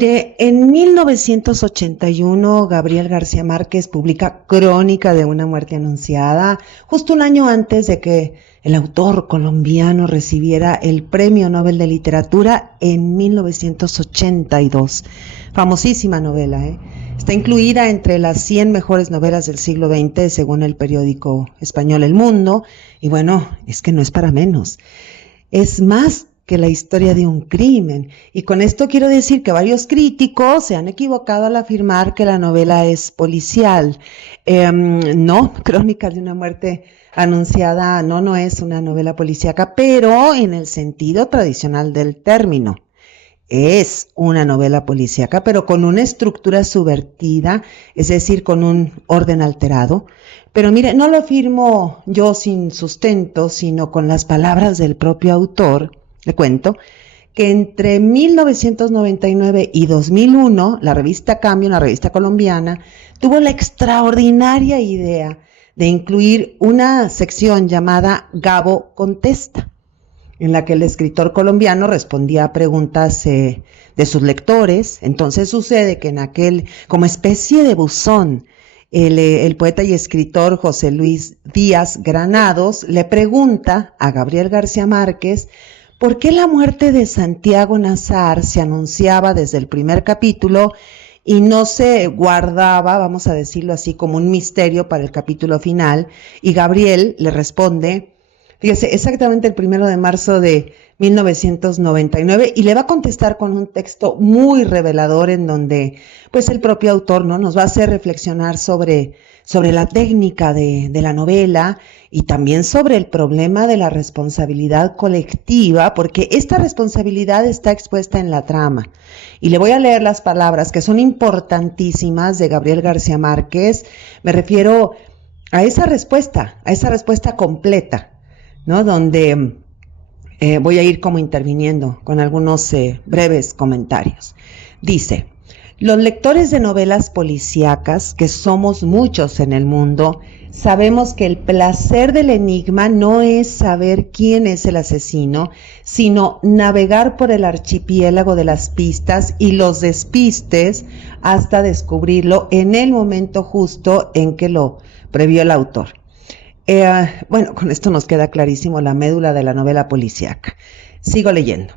Mire, en 1981 Gabriel García Márquez publica Crónica de una muerte anunciada, justo un año antes de que el autor colombiano recibiera el Premio Nobel de Literatura en 1982. Famosísima novela, ¿eh? Está incluida entre las 100 mejores novelas del siglo XX según el periódico español El Mundo, y bueno, es que no es para menos. Es más que la historia de un crimen. Y con esto quiero decir que varios críticos se han equivocado al afirmar que la novela es policial. No, Crónicas de una muerte anunciada no es una novela policíaca, pero en el sentido tradicional del término. Es una novela policíaca, pero con una estructura subvertida, es decir, con un orden alterado. Pero mire, no lo afirmo yo sin sustento, sino con las palabras del propio autor. Le cuento que entre 1999 y 2001, la revista Cambio, una revista colombiana, tuvo la extraordinaria idea de incluir una sección llamada Gabo Contesta, en la que el escritor colombiano respondía a preguntas de sus lectores. Entonces sucede que en aquel, como especie de buzón, el poeta y escritor José Luis Díaz Granados le pregunta a Gabriel García Márquez ¿por qué la muerte de Santiago Nazar se anunciaba desde el primer capítulo y no se guardaba, vamos a decirlo así, como un misterio para el capítulo final? Y Gabriel le responde, fíjese, exactamente el 1 de marzo de 1999, y le va a contestar con un texto muy revelador en donde pues el propio autor nos va a hacer reflexionar sobre la técnica de la novela y también sobre el problema de la responsabilidad colectiva, porque esta responsabilidad está expuesta en la trama. Y le voy a leer las palabras que son importantísimas de Gabriel García Márquez. Me refiero a esa respuesta completa, ¿no? Donde voy a ir como interviniendo con algunos breves comentarios. Dice: los lectores de novelas policíacas, que somos muchos en el mundo, sabemos que el placer del enigma no es saber quién es el asesino, sino navegar por el archipiélago de las pistas y los despistes hasta descubrirlo en el momento justo en que lo previó el autor. Bueno, con esto nos queda clarísimo la médula de la novela policíaca. Sigo leyendo.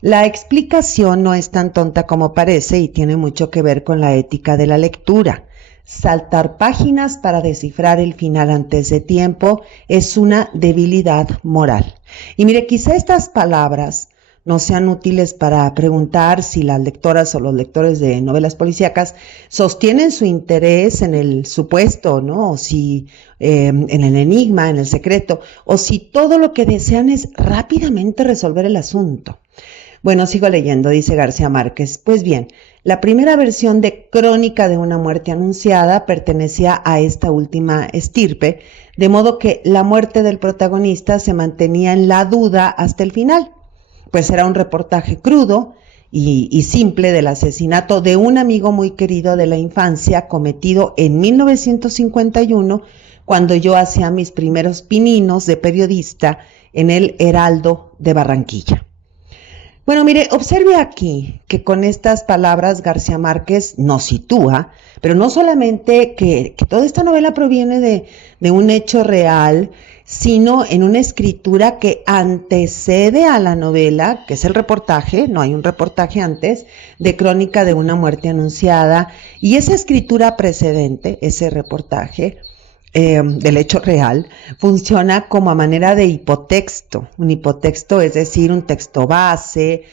La explicación no es tan tonta como parece y tiene mucho que ver con la ética de la lectura. Saltar páginas para descifrar el final antes de tiempo es una debilidad moral. Y mire, quizá estas palabras no sean útiles para preguntar si las lectoras o los lectores de novelas policíacas sostienen su interés en el supuesto, ¿no? O si en el enigma, en el secreto, o si todo lo que desean es rápidamente resolver el asunto. Bueno, sigo leyendo, dice García Márquez. Pues bien, la primera versión de Crónica de una muerte anunciada pertenecía a esta última estirpe, de modo que la muerte del protagonista se mantenía en la duda hasta el final, pues era un reportaje crudo y simple del asesinato de un amigo muy querido de la infancia cometido en 1951, cuando yo hacía mis primeros pininos de periodista en el Heraldo de Barranquilla. Bueno, mire, observe aquí que con estas palabras García Márquez nos sitúa, pero no solamente que toda esta novela proviene de un hecho real, sino en una escritura que antecede a la novela, que es el reportaje, no hay un reportaje antes, de Crónica de una muerte anunciada, y esa escritura precedente, ese reportaje, del hecho real, funciona como a manera de hipotexto. Un hipotexto es decir, un texto base,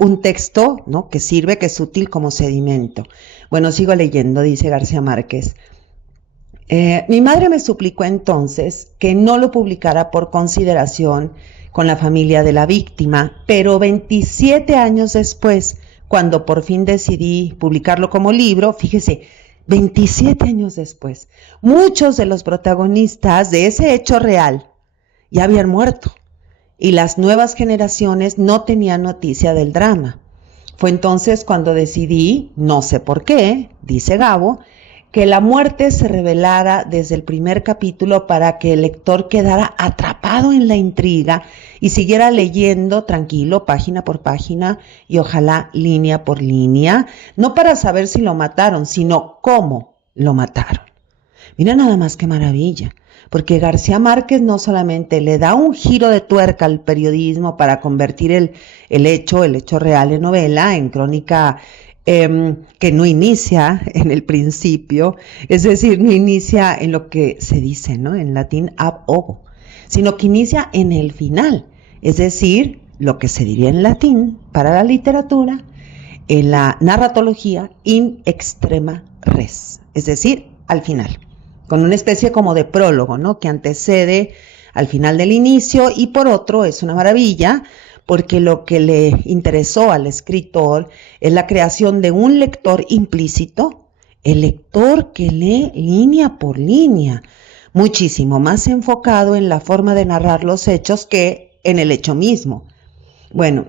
un texto, ¿no?, que sirve, que es útil como sedimento. Bueno, sigo leyendo, dice García Márquez. Mi madre me suplicó entonces que no lo publicara por consideración con la familia de la víctima, pero 27 años después, cuando por fin decidí publicarlo como libro, fíjese, 27 años después, muchos de los protagonistas de ese hecho real ya habían muerto y las nuevas generaciones no tenían noticia del drama. Fue entonces cuando decidí, no sé por qué, dice Gabo, que la muerte se revelara desde el primer capítulo para que el lector quedara atrapado en la intriga y siguiera leyendo tranquilo, página por página y ojalá línea por línea, no para saber si lo mataron, sino cómo lo mataron. Mira nada más qué maravilla, porque García Márquez no solamente le da un giro de tuerca al periodismo para convertir el hecho real en novela, en crónica que no inicia en el principio, es decir, no inicia en lo que se dice, ¿no? En latín ab ovo, sino que inicia en el final, es decir, lo que se diría en latín para la literatura, en la narratología in extrema res, es decir, al final, con una especie como de prólogo, ¿no? Que antecede al final del inicio y por otro es una maravilla porque lo que le interesó al escritor es la creación de un lector implícito, el lector que lee línea por línea, muchísimo más enfocado en la forma de narrar los hechos que en el hecho mismo. Bueno,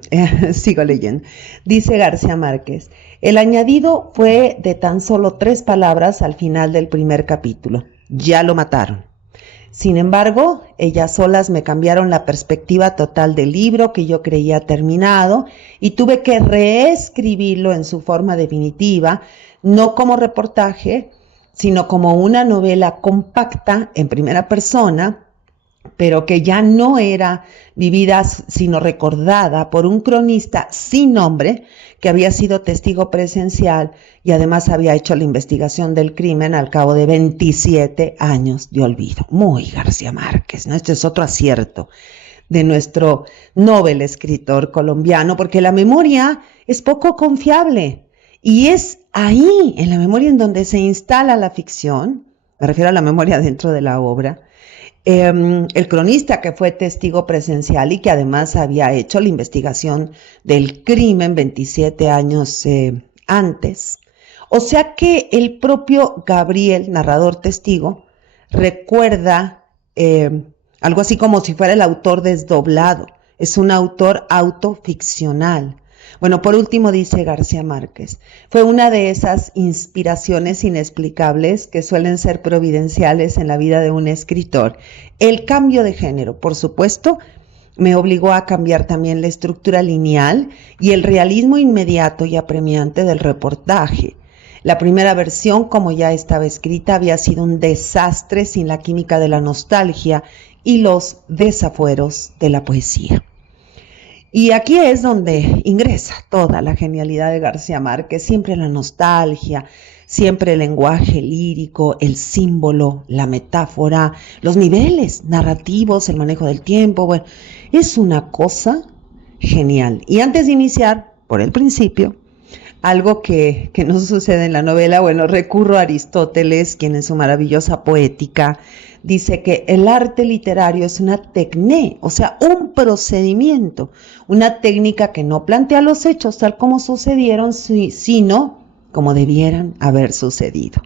sigo leyendo. Dice García Márquez, el añadido fue de tan solo 3 palabras al final del primer capítulo. Ya lo mataron. Sin embargo, ellas solas me cambiaron la perspectiva total del libro que yo creía terminado y tuve que reescribirlo en su forma definitiva, no como reportaje, sino como una novela compacta en primera persona, pero que ya no era vivida sino recordada por un cronista sin nombre que había sido testigo presencial y además había hecho la investigación del crimen al cabo de 27 años de olvido. Muy García Márquez, ¿no? Este es otro acierto de nuestro noble escritor colombiano, porque la memoria es poco confiable y es ahí, en la memoria en donde se instala la ficción, me refiero a la memoria dentro de la obra. El cronista que fue testigo presencial y que además había hecho la investigación del crimen 27 años antes. O sea que el propio Gabriel, narrador testigo, recuerda algo así como si fuera el autor desdoblado. Es un autor autoficcional. Bueno, por último dice García Márquez, fue una de esas inspiraciones inexplicables que suelen ser providenciales en la vida de un escritor. El cambio de género, por supuesto, me obligó a cambiar también la estructura lineal y el realismo inmediato y apremiante del reportaje. La primera versión, como ya estaba escrita, había sido un desastre sin la química de la nostalgia y los desafueros de la poesía. Y aquí es donde ingresa toda la genialidad de García Márquez, siempre la nostalgia, siempre el lenguaje lírico, el símbolo, la metáfora, los niveles narrativos, el manejo del tiempo. Bueno, es una cosa genial. Y antes de iniciar, por el principio, algo que no sucede en la novela, bueno, recurro a Aristóteles, quien en su maravillosa poética dice que el arte literario es una tecné, o sea, un procedimiento, una técnica que no plantea los hechos tal como sucedieron, sino como debieran haber sucedido.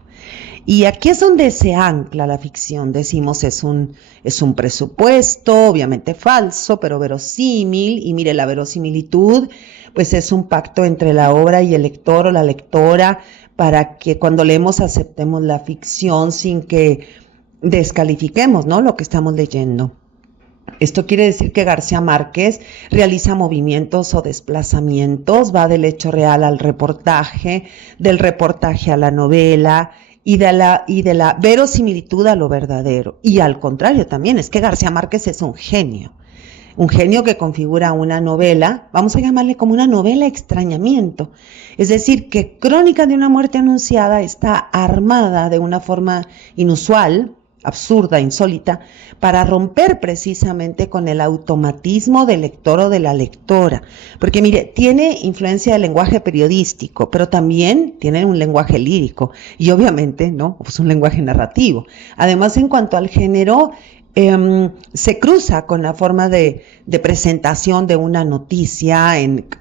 Y aquí es donde se ancla la ficción, decimos es un presupuesto, obviamente falso, pero verosímil, y mire la verosimilitud, pues es un pacto entre la obra y el lector o la lectora para que cuando leemos aceptemos la ficción sin que descalifiquemos, ¿no?, lo que estamos leyendo. Esto quiere decir que García Márquez realiza movimientos o desplazamientos, va del hecho real al reportaje, del reportaje a la novela y de la verosimilitud a lo verdadero. Y al contrario también, es que García Márquez es un genio que configura una novela, vamos a llamarle como una novela extrañamiento. Es decir, que Crónica de una muerte anunciada está armada de una forma inusual, absurda, insólita, para romper precisamente con el automatismo del lector o de la lectora. Porque mire, tiene influencia del lenguaje periodístico, pero también tiene un lenguaje lírico y obviamente, ¿no?, pues un lenguaje narrativo. Además, en cuanto al género, se cruza con la forma de presentación de una noticia,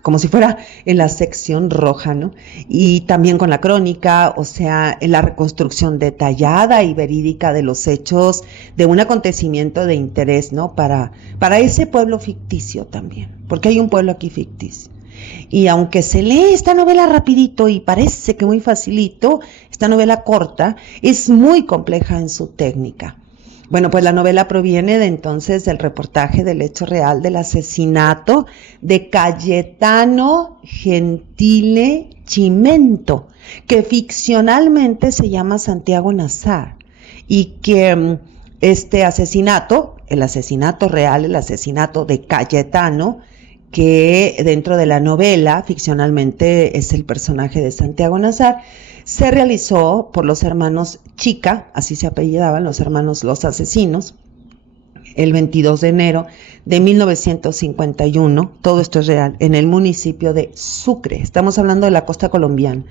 como si fuera en la sección roja, ¿no? Y también con la crónica, o sea, en la reconstrucción detallada y verídica de los hechos de un acontecimiento de interés, ¿no? Para ese pueblo ficticio también, porque hay un pueblo aquí ficticio. Y aunque se lee esta novela rapidito y parece que muy facilito, esta novela corta es muy compleja en su técnica. Bueno, pues la novela proviene de entonces del reportaje del hecho real del asesinato de Cayetano Gentile Chimento, que ficcionalmente se llama Santiago Nazar, y que este asesinato, el asesinato real, el asesinato de Cayetano, que dentro de la novela ficcionalmente es el personaje de Santiago Nazar, se realizó por los hermanos Chica, así se apellidaban, los hermanos Los Asesinos, el 22 de enero de 1951, todo esto es real, en el municipio de Sucre, estamos hablando de la costa colombiana,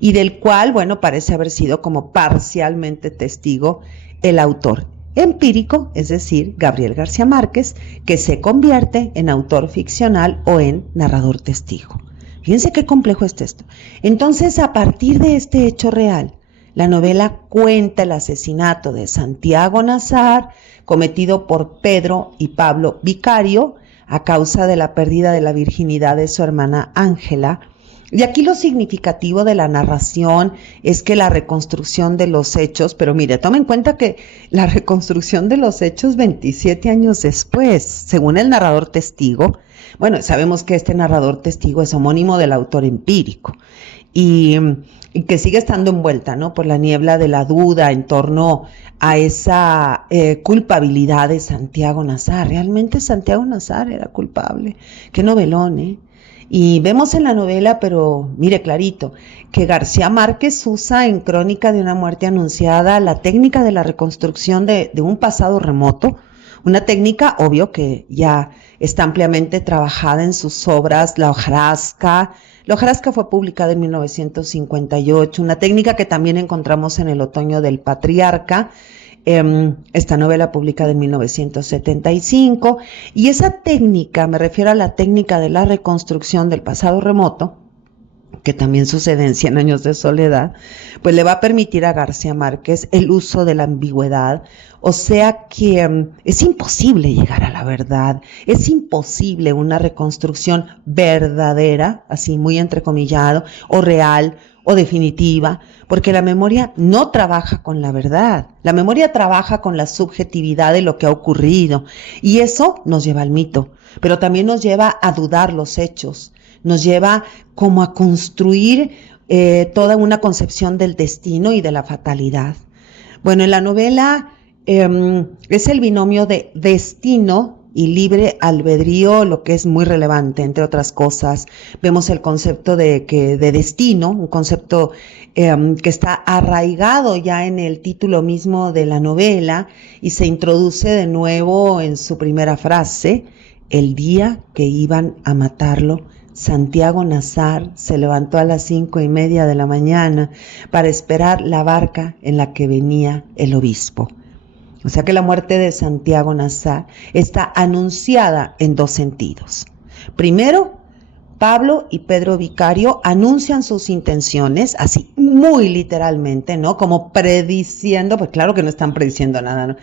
y del cual, bueno, parece haber sido como parcialmente testigo el autor empírico, es decir, Gabriel García Márquez, que se convierte en autor ficcional o en narrador testigo. Fíjense qué complejo es esto. Entonces, a partir de este hecho real, la novela cuenta el asesinato de Santiago Nazar, cometido por Pedro y Pablo Vicario, a causa de la pérdida de la virginidad de su hermana Ángela. Y aquí lo significativo de la narración es que la reconstrucción de los hechos, pero mire, tome en cuenta que la reconstrucción de los hechos 27 años después, según el narrador testigo, bueno, sabemos que este narrador testigo es homónimo del autor empírico y que sigue estando envuelta, ¿no?, por la niebla de la duda en torno a esa culpabilidad de Santiago Nazar. Realmente Santiago Nazar era culpable. Qué novelón, ¿eh? Y vemos en la novela, pero mire clarito, que García Márquez usa en Crónica de una muerte anunciada la técnica de la reconstrucción de un pasado remoto, una técnica, obvio, que ya está ampliamente trabajada en sus obras, La hojarasca. La hojarasca fue publicada en 1958, una técnica que también encontramos en El otoño del patriarca, esta novela publicada en 1975, y esa técnica, me refiero a la técnica de la reconstrucción del pasado remoto, que también sucede en 100 años de soledad, pues le va a permitir a García Márquez el uso de la ambigüedad, o sea que es imposible llegar a la verdad, es imposible una reconstrucción verdadera, así muy entrecomillado, o real, o definitiva, porque la memoria no trabaja con la verdad, la memoria trabaja con la subjetividad de lo que ha ocurrido, y eso nos lleva al mito, pero también nos lleva a dudar los hechos, nos lleva como a construir toda una concepción del destino y de la fatalidad. Bueno, en la novela es el binomio de destino y libre albedrío lo que es muy relevante, entre otras cosas. Vemos el concepto de destino, un concepto que está arraigado ya en el título mismo de la novela y se introduce de nuevo en su primera frase: el día que iban a matarlo, Santiago Nazar se levantó a las 5:30 de la mañana para esperar la barca en la que venía el obispo. O sea que la muerte de Santiago Nazar está anunciada en dos sentidos. Primero, Pablo y Pedro Vicario anuncian sus intenciones, así muy literalmente, ¿no? Como prediciendo, pues claro que no están prediciendo nada, ¿no?,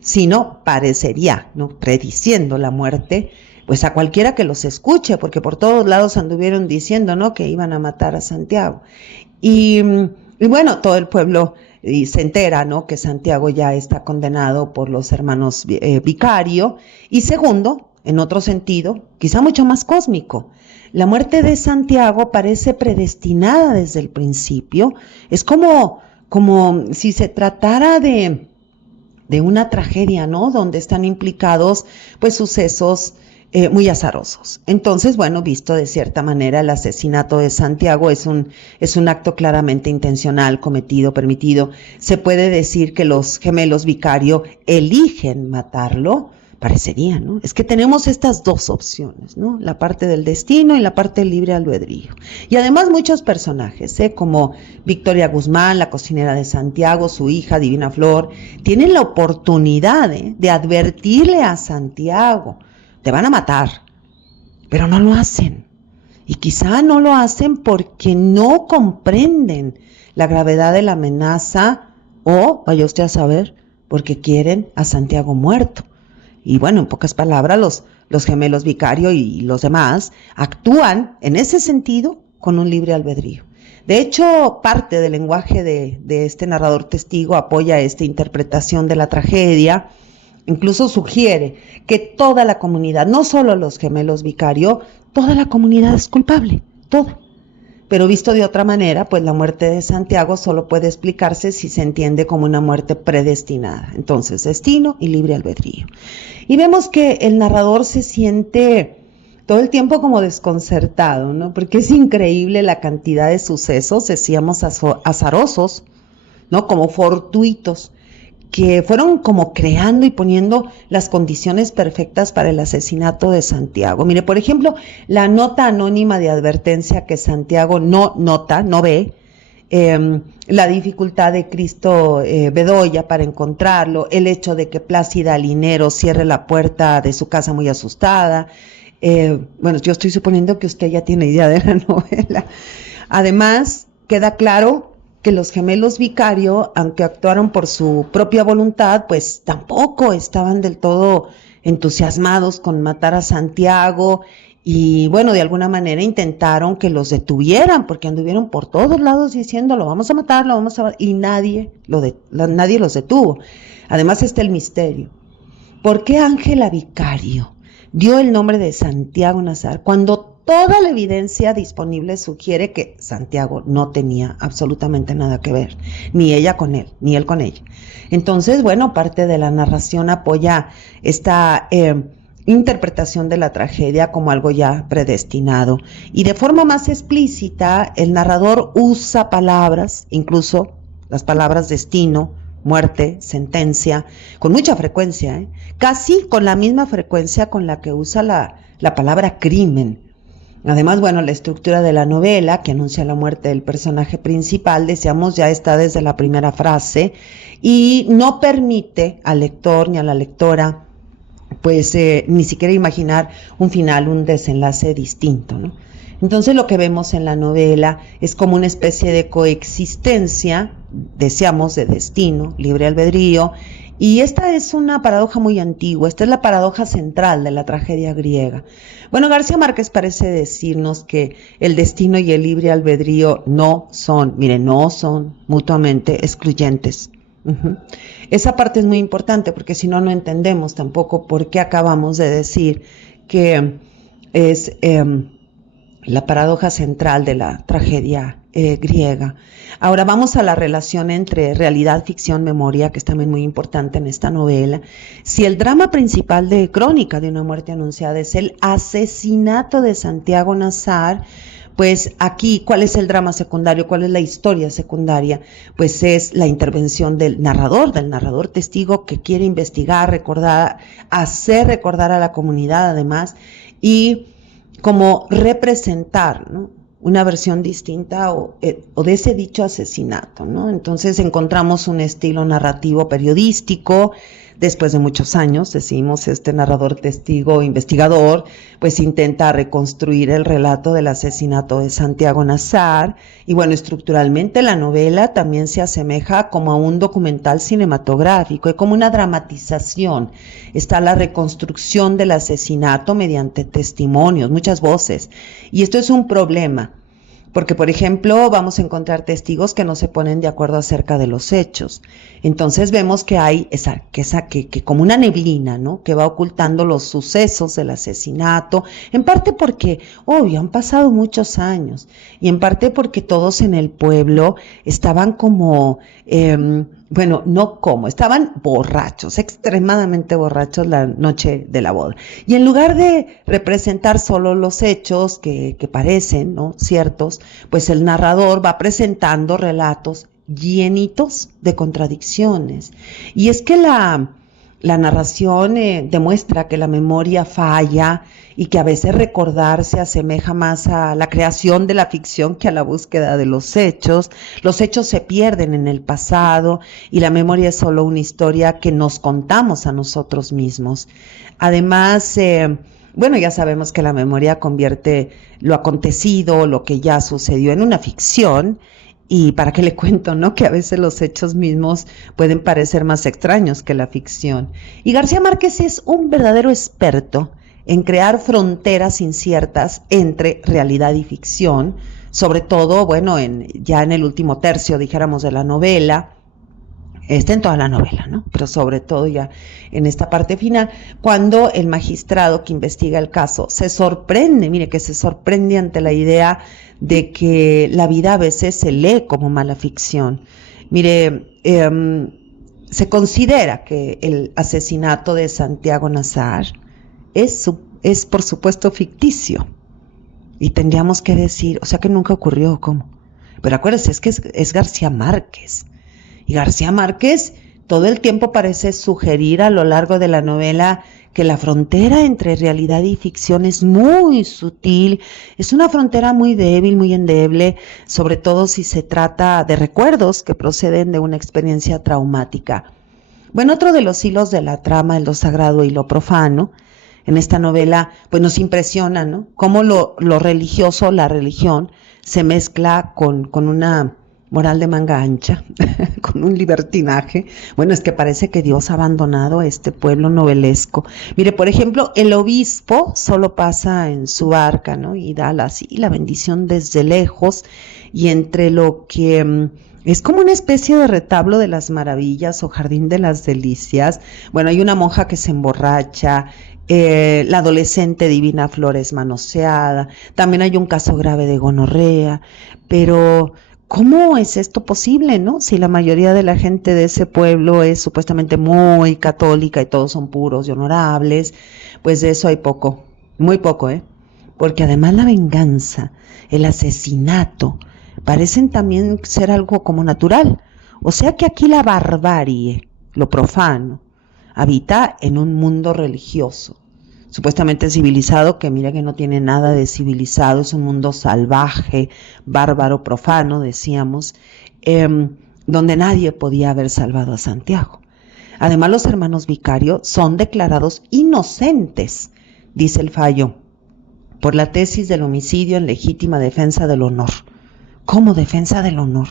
sino parecería, ¿no?, prediciendo la muerte, pues a cualquiera que los escuche, porque por todos lados anduvieron diciendo, ¿no?, que iban a matar a Santiago. Y bueno, todo el pueblo se entera, ¿no?, que Santiago ya está condenado por los hermanos Vicario. Y segundo, en otro sentido, quizá mucho más cósmico, la muerte de Santiago parece predestinada desde el principio. Es como si se tratara de una tragedia, ¿no?, donde están implicados pues sucesos muy azarosos. Entonces, bueno, visto de cierta manera, el asesinato de Santiago es un acto claramente intencional, cometido, permitido. Se puede decir que los gemelos Vicario eligen matarlo, parecería, ¿no? Es que tenemos estas dos opciones, ¿no?, la parte del destino y la parte del libre albedrío. Y además muchos personajes, como Victoria Guzmán, la cocinera de Santiago, su hija Divina Flor, tienen la oportunidad de advertirle a Santiago: te van a matar, pero no lo hacen. Y quizá no lo hacen porque no comprenden la gravedad de la amenaza, o, vaya usted a saber, porque quieren a Santiago muerto. Y bueno, en pocas palabras, los gemelos Vicario y los demás actúan en ese sentido con un libre albedrío. De hecho, parte del lenguaje de este narrador testigo apoya esta interpretación de la tragedia. Incluso sugiere que toda la comunidad, no solo los gemelos Vicario, toda la comunidad es culpable, toda. Pero visto de otra manera, pues la muerte de Santiago solo puede explicarse si se entiende como una muerte predestinada. Entonces, destino y libre albedrío. Y vemos que el narrador se siente todo el tiempo como desconcertado, ¿no? Porque es increíble la cantidad de sucesos, decíamos, azarosos, ¿no? Como fortuitos, que fueron como creando y poniendo las condiciones perfectas para el asesinato de Santiago. Mire, por ejemplo, la nota anónima de advertencia que Santiago no nota, no ve, la dificultad de Cristo Bedoya para encontrarlo, el hecho de que Plácida Linero cierre la puerta de su casa muy asustada. Bueno, yo estoy suponiendo que usted ya tiene idea de la novela. Además, queda claro que los gemelos Vicario, aunque actuaron por su propia voluntad, pues tampoco estaban del todo entusiasmados con matar a Santiago y bueno, de alguna manera intentaron que los detuvieran porque anduvieron por todos lados diciendo lo vamos a matar, y nadie los detuvo. Además está el misterio. ¿Por qué Ángela Vicario dio el nombre de Santiago Nazar cuando toda la evidencia disponible sugiere que Santiago no tenía absolutamente nada que ver, ni ella con él, ni él con ella? Entonces, bueno, parte de la narración apoya esta interpretación de la tragedia como algo ya predestinado. Y de forma más explícita, el narrador usa palabras, incluso las palabras destino, muerte, sentencia, con mucha frecuencia, casi con la misma frecuencia con la que usa la palabra crimen. Además, bueno, la estructura de la novela, que anuncia la muerte del personaje principal, decíamos, ya está desde la primera frase y no permite al lector ni a la lectora, pues, ni siquiera imaginar un final, un desenlace distinto, ¿no? Entonces, lo que vemos en la novela es como una especie de coexistencia, decíamos, de destino, libre albedrío. Y esta es una paradoja muy antigua, esta es la paradoja central de la tragedia griega. Bueno, García Márquez parece decirnos que el destino y el libre albedrío no son mutuamente excluyentes. Esa parte es muy importante porque si no, no entendemos tampoco por qué acabamos de decir que es la paradoja central de la tragedia griega. Ahora vamos a la relación entre realidad, ficción, memoria, que es también muy importante en esta novela. Si el drama principal de Crónica de una muerte anunciada es el asesinato de Santiago Nazar, pues aquí, ¿cuál es el drama secundario? ¿Cuál es la historia secundaria? Pues es la intervención del narrador testigo que quiere investigar, recordar, hacer recordar a la comunidad además, y como representar, ¿no?, una versión distinta o de ese dicho asesinato, ¿no? Entonces encontramos un estilo narrativo periodístico. Después de muchos años, decimos, este narrador testigo investigador, pues intenta reconstruir el relato del asesinato de Santiago Nazar. Y bueno, estructuralmente la novela también se asemeja como a un documental cinematográfico, y como una dramatización. Está la reconstrucción del asesinato mediante testimonios, muchas voces. Y esto es un problema, porque, por ejemplo, vamos a encontrar testigos que no se ponen de acuerdo acerca de los hechos. Entonces vemos que hay que como una neblina, ¿no?, que va ocultando los sucesos del asesinato, en parte porque, obvio, han pasado muchos años, y en parte porque todos en el pueblo estaban como, estaban borrachos, extremadamente borrachos la noche de la boda. Y en lugar de representar solo los hechos que parecen, ¿no?, ciertos, pues el narrador va presentando relatos llenitos de contradicciones. Y es que la narración demuestra que la memoria falla y que a veces recordar se asemeja más a la creación de la ficción que a la búsqueda de los hechos. Los hechos se pierden en el pasado y la memoria es solo una historia que nos contamos a nosotros mismos. Además, ya sabemos que la memoria convierte lo acontecido, lo que ya sucedió, en una ficción. Y para qué le cuento, ¿no? Que a veces los hechos mismos pueden parecer más extraños que la ficción. Y García Márquez es un verdadero experto en crear fronteras inciertas entre realidad y ficción, sobre todo, bueno, ya en el último tercio, dijéramos, de la novela, está en toda la novela, ¿no? Pero sobre todo ya en esta parte final, cuando el magistrado que investiga el caso se sorprende, mire que se sorprende ante la idea de que la vida a veces se lee como mala ficción. Mire, se considera que el asesinato de Santiago Nazar es por supuesto ficticio. Y tendríamos que decir, o sea que nunca ocurrió, ¿cómo? Pero acuérdense, es que es García Márquez. Y García Márquez todo el tiempo parece sugerir a lo largo de la novela que la frontera entre realidad y ficción es muy sutil, es una frontera muy débil, muy endeble, sobre todo si se trata de recuerdos que proceden de una experiencia traumática. Bueno, otro de los hilos de la trama es lo sagrado y lo profano. En esta novela, pues nos impresiona, ¿no? Cómo lo religioso, la religión, se mezcla con una moral de manga ancha, con un libertinaje. Bueno, es que parece que Dios ha abandonado a este pueblo novelesco. Mire, por ejemplo, el obispo solo pasa en su barca, ¿no? Y da la bendición desde lejos, y entre lo que es como una especie de retablo de las maravillas o jardín de las delicias. Bueno, hay una monja que se emborracha, la adolescente Divina Flores manoseada, también hay un caso grave de gonorrea, pero ¿cómo es esto posible, no? Si la mayoría de la gente de ese pueblo es supuestamente muy católica y todos son puros y honorables, pues de eso hay poco, muy poco, porque además la venganza, el asesinato, parecen también ser algo como natural. O sea que aquí la barbarie, lo profano, habita en un mundo religioso, supuestamente civilizado, que mira que no tiene nada de civilizado, es un mundo salvaje, bárbaro, profano, decíamos, donde nadie podía haber salvado a Santiago. Además, los hermanos Vicario son declarados inocentes, dice el fallo, por la tesis del homicidio en legítima defensa del honor. ¿Cómo defensa del honor?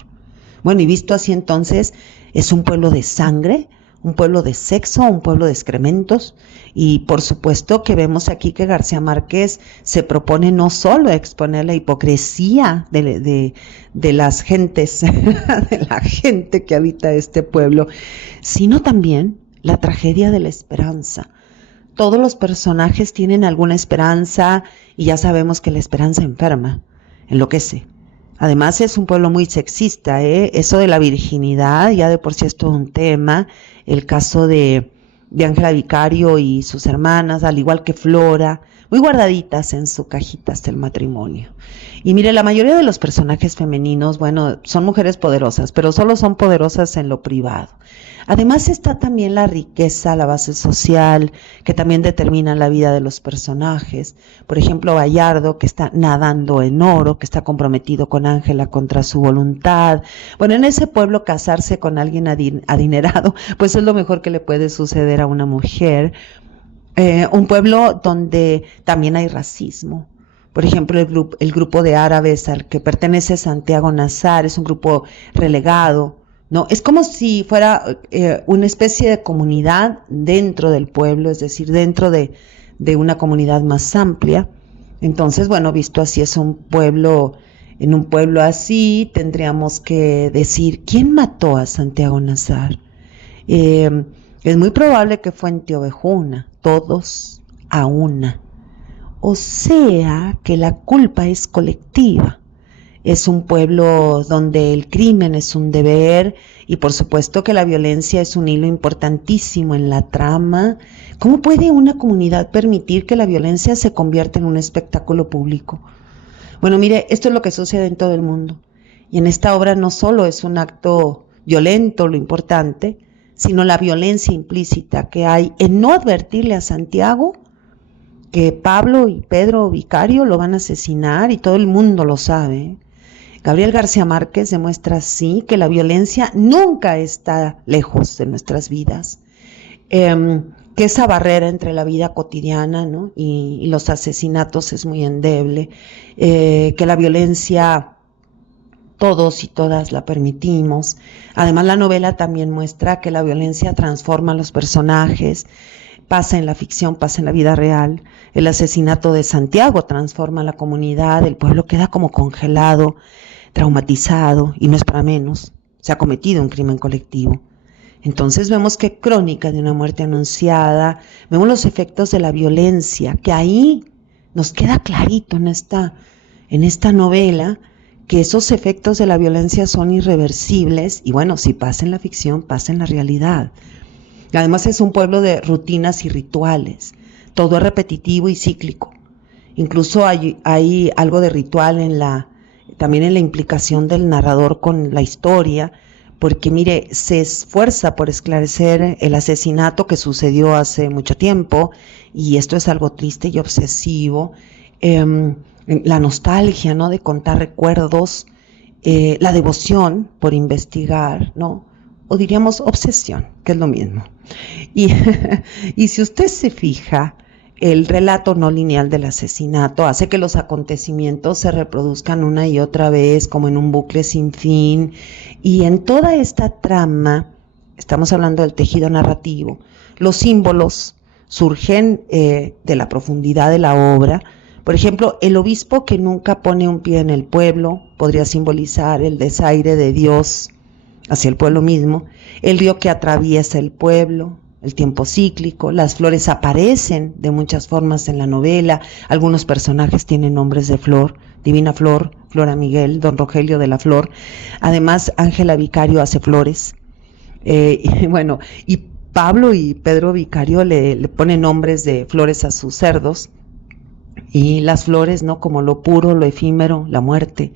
Bueno, y visto así entonces, es un pueblo de sangre, un pueblo de sexo, un pueblo de excrementos, y por supuesto que vemos aquí que García Márquez se propone no solo exponer la hipocresía de las gentes, de la gente que habita este pueblo, sino también la tragedia de la esperanza. Todos los personajes tienen alguna esperanza, y ya sabemos que la esperanza enferma, enloquece. Además es un pueblo muy sexista, eso de la virginidad ya de por sí es todo un tema. El caso de Ángela Vicario y sus hermanas, al igual que Flora, muy guardaditas en su cajita hasta el matrimonio. Y mire, la mayoría de los personajes femeninos, bueno, son mujeres poderosas, pero solo son poderosas en lo privado. Además está también la riqueza, la base social, que también determina la vida de los personajes. Por ejemplo, Bayardo, que está nadando en oro, que está comprometido con Ángela contra su voluntad. Bueno, en ese pueblo casarse con alguien adinerado, pues es lo mejor que le puede suceder a una mujer. Un pueblo donde también hay racismo. Por ejemplo, el grupo de árabes al que pertenece Santiago Nazar es un grupo relegado, ¿no? Es como si fuera una especie de comunidad dentro del pueblo, es decir, dentro de una comunidad más amplia. Entonces, bueno, visto así, es un pueblo, en un pueblo así tendríamos que decir, ¿quién mató a Santiago Nazar? Es muy probable que fue en Tiovejuna, todos a una. O sea que la culpa es colectiva. Es un pueblo donde el crimen es un deber, y por supuesto que la violencia es un hilo importantísimo en la trama. ¿Cómo puede una comunidad permitir que la violencia se convierta en un espectáculo público? Bueno, mire, esto es lo que sucede en todo el mundo. Y en esta obra no solo es un acto violento lo importante, sino la violencia implícita que hay en no advertirle a Santiago que Pablo y Pedro Vicario lo van a asesinar, y todo el mundo lo sabe. Gabriel García Márquez demuestra así que la violencia nunca está lejos de nuestras vidas, que esa barrera entre la vida cotidiana, ¿no? y los asesinatos es muy endeble, que la violencia todos y todas la permitimos. Además, la novela también muestra que la violencia transforma a los personajes, pasa en la ficción, pasa en la vida real. El asesinato de Santiago transforma a la comunidad, el pueblo queda como congelado, traumatizado, y no es para menos, se ha cometido un crimen colectivo. Entonces vemos que Crónica de una muerte anunciada, vemos los efectos de la violencia, que ahí nos queda clarito en esta novela, que esos efectos de la violencia son irreversibles, y bueno, si pasa en la ficción, pasa en la realidad. Además es un pueblo de rutinas y rituales, todo es repetitivo y cíclico. Incluso hay algo de ritual también en la implicación del narrador con la historia, porque mire, se esfuerza por esclarecer el asesinato que sucedió hace mucho tiempo, y esto es algo triste y obsesivo, la nostalgia, ¿no?, de contar recuerdos, la devoción por investigar, ¿no?, o diríamos obsesión, que es lo mismo. Y si usted se fija, el relato no lineal del asesinato hace que los acontecimientos se reproduzcan una y otra vez como en un bucle sin fin, y en toda esta trama, estamos hablando del tejido narrativo, los símbolos surgen de la profundidad de la obra. Por ejemplo, el obispo que nunca pone un pie en el pueblo podría simbolizar el desaire de Dios hacia el pueblo mismo, el río que atraviesa el pueblo, el tiempo cíclico, las flores aparecen de muchas formas en la novela, algunos personajes tienen nombres de flor, Divina Flor, Flora Miguel, Don Rogelio de la Flor, además Ángela Vicario hace flores, y Pablo y Pedro Vicario le ponen nombres de flores a sus cerdos, y las flores, ¿no?, como lo puro, lo efímero, la muerte.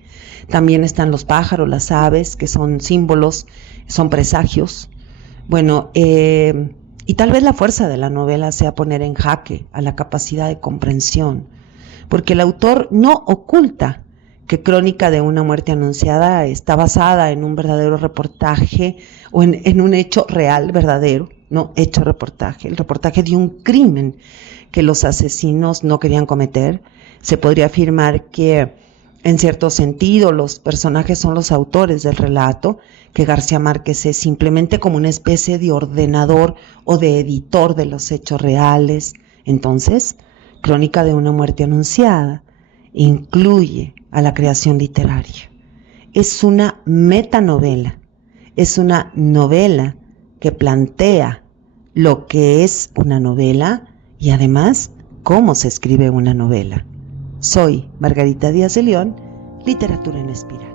También están los pájaros, las aves, que son símbolos, son presagios. Bueno, y tal vez la fuerza de la novela sea poner en jaque a la capacidad de comprensión, porque el autor no oculta que Crónica de una muerte anunciada está basada en un verdadero reportaje o en un hecho real, verdadero, no hecho reportaje, el reportaje de un crimen que los asesinos no querían cometer. Se podría afirmar que en cierto sentido los personajes son los autores del relato, que García Márquez es simplemente como una especie de ordenador o de editor de los hechos reales. Entonces, Crónica de una muerte anunciada incluye a la creación literaria. Es una metanovela, es una novela que plantea lo que es una novela y además cómo se escribe una novela. Soy Margarita Díaz de León, Literatura en Espiral.